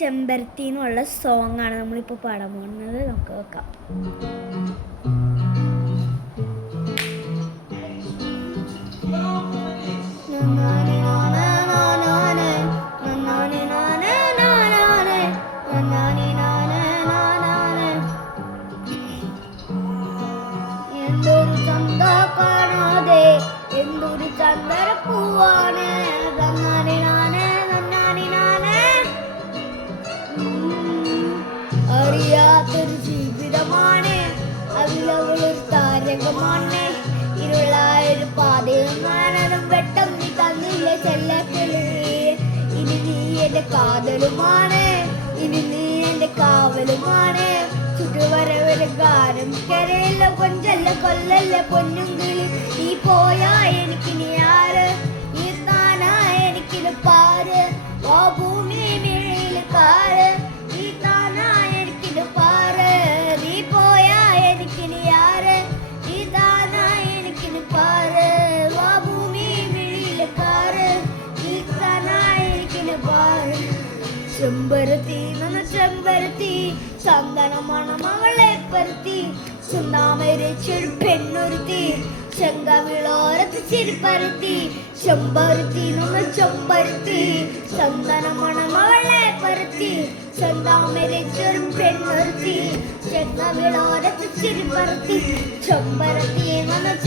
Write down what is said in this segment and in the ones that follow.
ചെമ്പരത്തി എന്നുള്ള സോങ്ങാണ് നമ്മളിപ്പോൾ പാടാൻ പോകുന്നത്. നമുക്ക് വെക്കാം. എന്തൊരു ചന്ത കാണാതെ എന്തൊരു ചന്ദന പൂവാണ് അറിയാത്തൊരു ജീവിതമാണ്, അതിലവളൊരു താരകമാണ്. ഇരുളായൊരു പാതയും ഞാനതും വെട്ടം നീ തന്നില്ല ചെല്ലക്കിളി. ഇനി നീ എന്റെ കാതലുമാണ്, ഇനി നീ എന്റെ കാവലുമാണ്. ചുറ്റുവരവര് ഗാനം കരയില്ല കൊഞ്ചല്ല കൊല്ലല്ല പൊന്നും കിളി. നീ പോയാ എനിക്കിനി ആര്, നീ താനാ എനിക്കിന് പാര്. ഓ ഭൂമി മിഴിയിൽ കാര്, നീ താനാ എനിക്കിന് പാര്. നീ പോയാ എനിക്കിനി ആര്, നീ താനാ എനിക്കിന് പാര്. ഓ ഭൂമി മിഴിയിൽ കാര്, നീ താനാ എനിക്കിന് പാര്. ചെമ്പരത്തി ചെമ്പരത്തി ചന്ദനമണം അവളെ പരത്തി. ചുണ്ടാമരച്ചൊരു പെണ്ണൊരുത്തി ചെങ്കവിളോരത്ത് ചിരിപ്പരത്തി. ചെമ്പരത്തി ചെമ്പരത്തി ചന്ദനമണം അവളെ പരത്തി. ചന്താമരച്ചൊരു പെണ്ണൊരുത്തി ചെങ്കവിളോരത്ത് ചിരിപ്പരത്തി. ചെമ്പരത്തി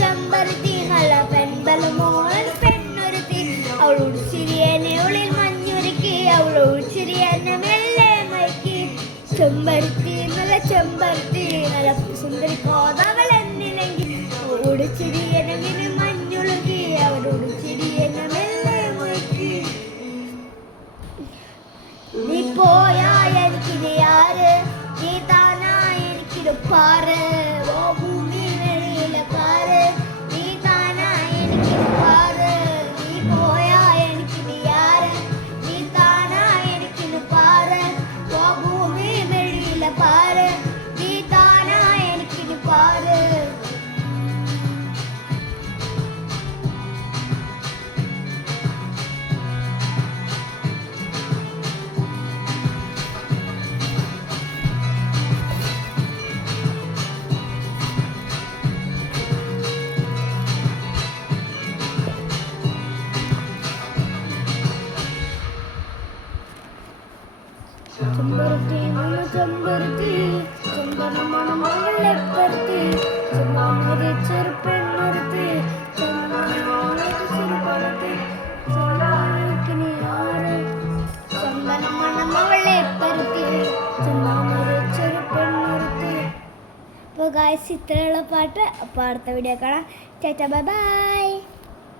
ചെമ്പരത്തി നല്ല പെൺബലമോളൻ പെണ്ണൊരുത്തി. അവളോട് ചിരിയനെ ഉള്ളിൽ മഞ്ഞൊരുക്കി, അവളോട് ചിരിയനെ മെല്ലെ മയക്കി. ചെമ്പരത്തി നല്ല ചെമ്പരത്തി നല്ല സുന്ദരി കോതവൾ എന്നില്ലെങ്കിൽ. അവളോട് ചിരിയനെ വിന് മഞ്ഞുളുകി, അവളോട് ചിരിയനെ മെല്ലെ മയക്കി. നീ പോയാ എനിക്കിനി ആര്, നീ താനാ എനിക്കിന് പാറ്. ഓ ഭൂമി വെളിയിലെ പാറ്, നീ താനാ എനിക്കിന് പാറ്. നീ പോയാ എനിക്കിനി ആര്, നീ താനാ എനിക്കിന് പാറ്. ഓ ഭൂമി വെളിയിലെ പാറ്, നീ താനാ എനിക്കിന് പാറ്. ചെമ്പരത്തി ചെമ്പരത്തി ചന്ദനമണം അവളെ പരത്തി. ചെമ്മാമരച്ചൊരു പെണ്ണൊരുത്തി ചന്ദനമണം അവളെ പരത്തി. ചെമ്മാമരച്ചൊരു പെണ്ണൊരുത്തി. അപ്പോൾ ഗായ്സ് ഇത്രയുള്ള പാട്ട്. അപ്പോൾ അടുത്ത വീഡിയോ കാണാം. Tata bye bye.